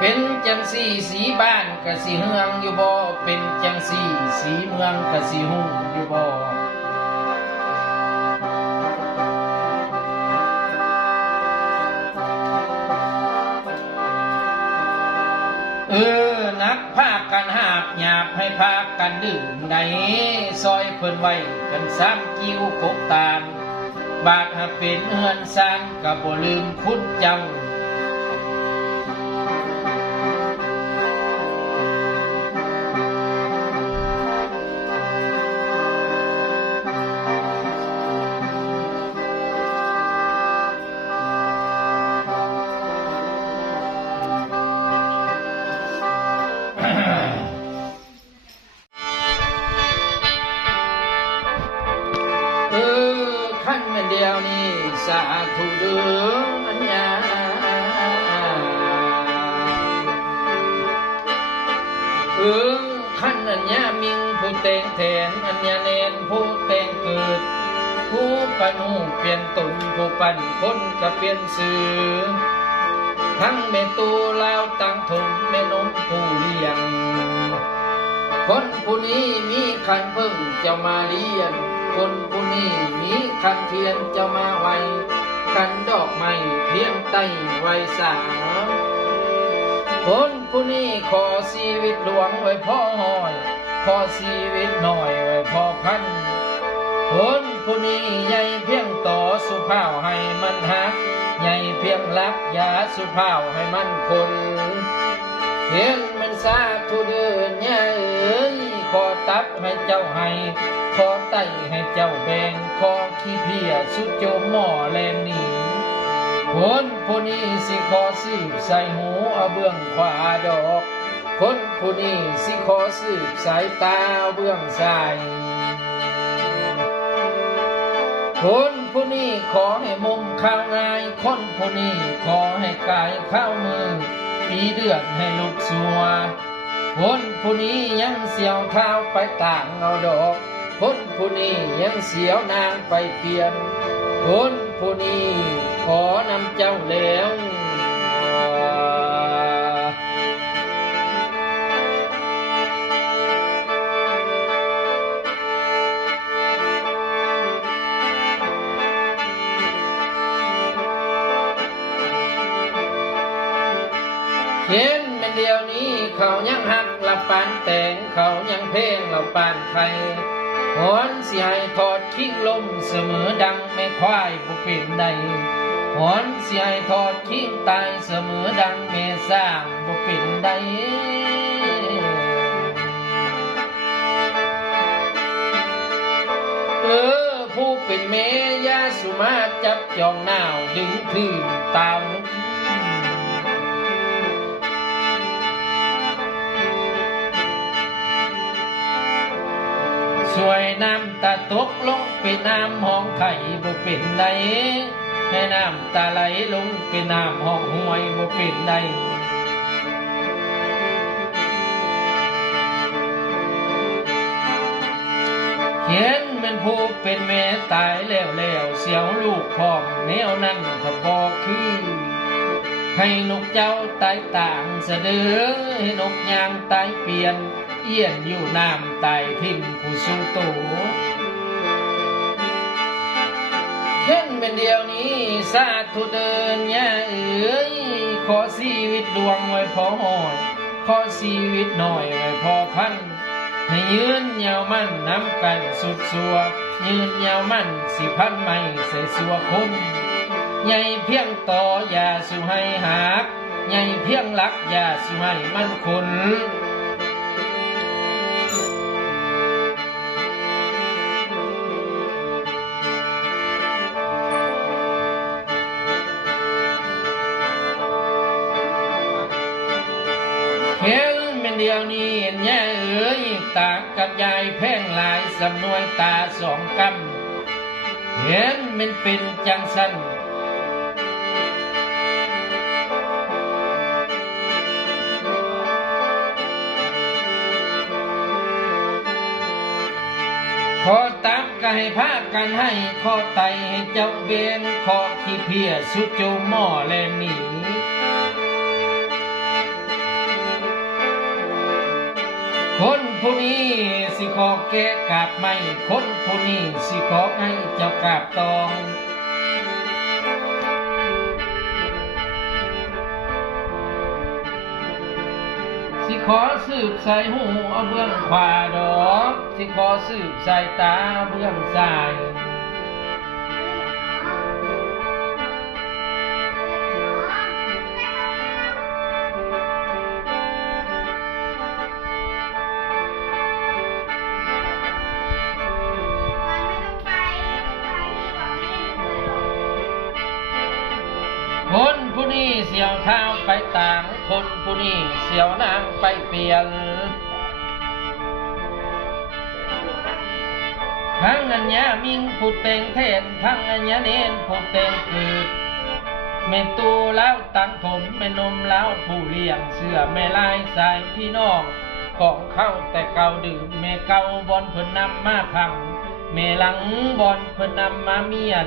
เป็นจังสีสีบ้านกะสีเฮืองอยู่บ่เป็นจังสีสีเมืองกะสีหุ่งอยู่บ่เออนักพาคกันหาบหยาบให้พาคกันดื่มในซอยเพิ่นไว้กันสามกิ้วกกตาลบาทหาเป็นเฮือนซานกับบ่ลืมคุณเจ้า สาธุเดืออัญญาเออขันอัญญามิงผู้แต่งแทนอัญญาเนนผู้แต่งเกิด ผู้ปันหูเปลี่ยนตนผู้ปันคนก็เปลี่ยนสื่อทั้งเมตูลาวตั้งถมแม่นมผู้เลี้ยง คนผู้นี้มีคันเพิ่งจะมาเรียนคนผู้ นี้มีคันเทียนจะมาไว้คันดอกไม้เพียงใต้ไวสาคนผู้นี้ขอชีวิตหลวงไว้พ่อหอยขอชีวิตหน่อยไว้พ่อพันคนผู้นี้ใหญ่เพียงต่อสุภาพให้มันหักใหญ่เพียงรักยาสุภาพให้มันคนเห็นมันสา ให้ขอไตให้เจ้าแบงขอขี้เพียสุดโจมหม้อแลนหนีคนผู้นี้สิขอสืบใส่หูเอาเบื้องขวาดอก คนผู้นี้สิขอสืบสายตาเอาเบื้องซ้ายคนผู้นี้ขอให้มุมข้าวง่ายคนผู้นี้ขอให้กายข้าวมือ ปีเดือดให้ลูกสัว คนผู้นี้ยังเสียวเท้าไปต่างเอาดอก คนผู้นี้ยังเสียวนางไปเปลี่ยน คนผู้นี้ขอนำเจ้าแล้วเห็นเป็นเดียวนี้เขายังหัก ปานไข่หอนเสียให้ทอดคิงลมเสมอดังไม่ควายผู้เป็นใดหอนเสียให้ทอดคิงตายเสมอดังเมสร้างผู้เป็นใดเออผู้เป็นเมยาสุมาจับจองหนาวดึงถืนตาม สวยน้ำตาตกลงเป็นน้ำห้องไข่บ่เป็นใดให้น้ำตาไหลลงเป็นน้ำห้องห้วยบ่เป็นใดเขียนเป็นผู้เป็นแม่ตายแล้วแล้วเสียวลูกพร้อมแนวนั้นก็พอคือให้นกเจ้าตายต่างเสดอให้นกยางตายเปลี่ยน เอี้ยนอยู่น้ำตายทิ้งผู้สู้โตเช่นเป็นเดียวนี้สาธุเดินย่าเอ๋ยขอชีวิตดวงไว้พอหอยขอชีวิตหน่อยไว้พอพันให้ยืนยาวมั่นน้ำกันสุดสัวยืนยาวมั่นสิพันไม่ใส่สัวคมใหญ่เพียงต่ออย่าสุให้หักใหญ่เพียงหลักอย่าสุให้มันคน เดียวนี้แย่เอ๋ยตากับยายแพ่งหลายสำนวยตาสองกำเห็นมันเป็นจังสันขอตับก็ให้พากันให้ขอไตให้เจ้าเบนขอขี้เพียสุดโจมหม้อแลนหนี คนผู้นี้สิขอแก้กาบไม่ คนผู้นี้สิขอให้เจ้ากราบตองสิขอสืบใส่หูเอาเบื้องขวาดอก สิขอสืบใส่ตาเบื้องซ้าย ไปต่างคนผู้นี้เสียวนางไปเปลี่ยนทั้งอัญญามิงผู้แต่งเทนทั้งอัญญาเนนผู้แต่งเกิดเมนตูแล้วตังผมแม่นมแล้วผู้เลี้ยงเสื้อแม่ลายสายพี่น้องของเข้าแต่เก่าดื่มแม่เก่าบอนเพิ่นนำมาพังแม่หลังบอนเพิ่นนำมาเมียน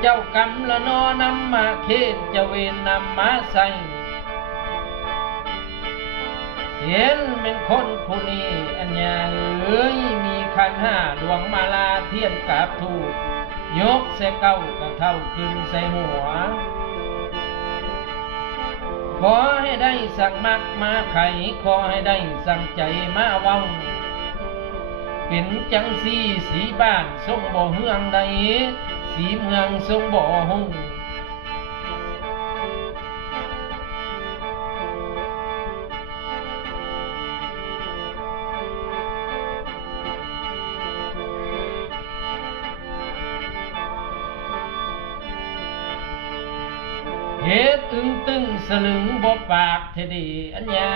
เจ้ากรรมละนอนำมาเขตเจ้าเวรนำมาใส่เห็นเป็นคนผู้นี้อันยาเอ้ยมีขันห้าดวงมาลาเทียนกาบถูกยกใส่เก้ากระเท่าขึ้นใส่หัว ขอให้ได้สั่งมักมาไขขอให้ได้สั่งใจมาเว้าเป็นจังสีสีบ้านทรงบ่เฮืองใด สีเมืองทรงบ่อหงเหตุอึ้งตึงสลึงบ่ปากเทดีอัญญา